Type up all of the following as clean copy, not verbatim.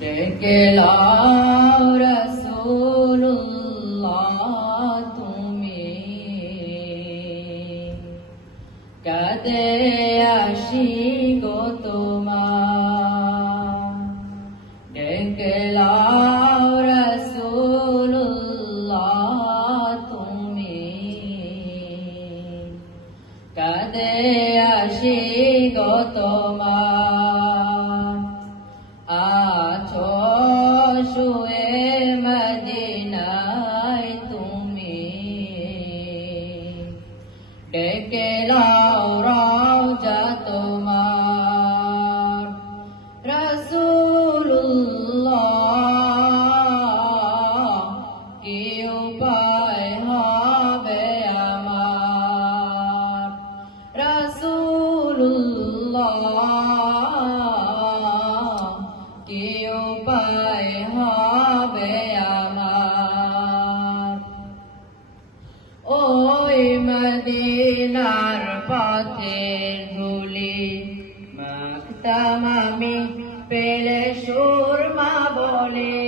ডেকে লাও রাসূলুল্লাহ তুমি, কাঁদে আসি গো তোমার। ডেকে লাও রাসূলুল্লাহ তুমি, কাঁদে আসি গো তোমার। আছো শুয়ে মদিনায় তুমি, ডেকে লাও রওজা তোমার। রাসূলুল্লাহ কি উপায় হবে আমার, রাসূলুল্লাহ কি উপায় হবে আমার। ওই মদিনার পথের ধুলি মাখতাম আমি পেলে সুরমা বলে।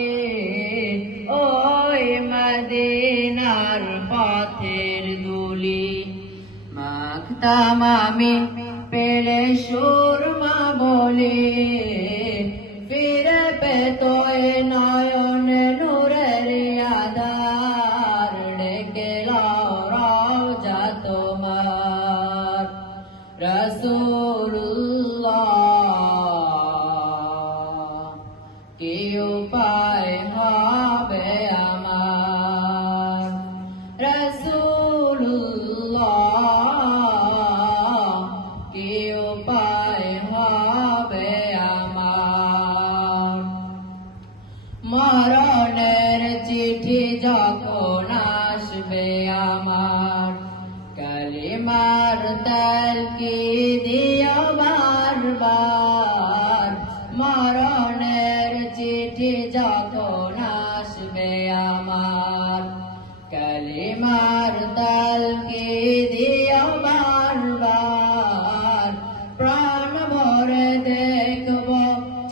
ওই মদিনার পথের ধুলি মাখতাম আমি পেলে সুরমা বলে। ফিরে পেত এ নয়নে নূরের আধার, ডেকে লাও রওজা তোমার। রাসূলুল্লাহ কি উপায় হবে আমার, রাসূলুল্লাহ কি উপায় হবে আমার। মরণের চিঠি যখন আসবে আমার, কালিমার তালকিদ দিও বারবার। মরণের চিঠি যখন আসবে আমার, কালিমার তালকিদ দিও বারবার। প্রাণ ভরে দেখব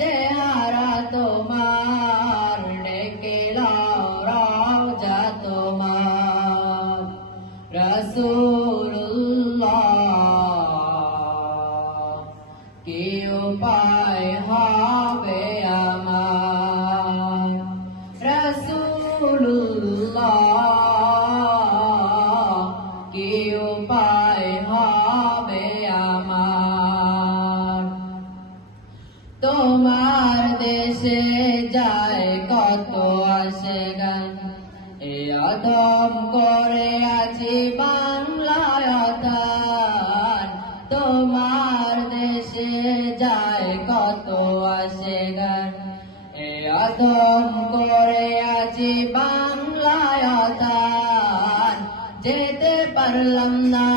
চেহারা তোমার, ডেকে লাও রওজা তোমার। রাসূলুল্লাহ কি উপায় হবে আমার, রাসূলুল্লাহ কি উপায় হবে আমার। তোমার দেশে যায় কত আসে গান, এ অদম করে আছি বাংলায় অতান। তোমার দেশে যায় কত আসে গান, এ অদম করে আছি বাংলায় অতান। যেতে পারলাম না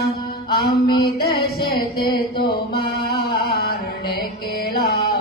আমি দেশেতে তোমার, ডেকে লাও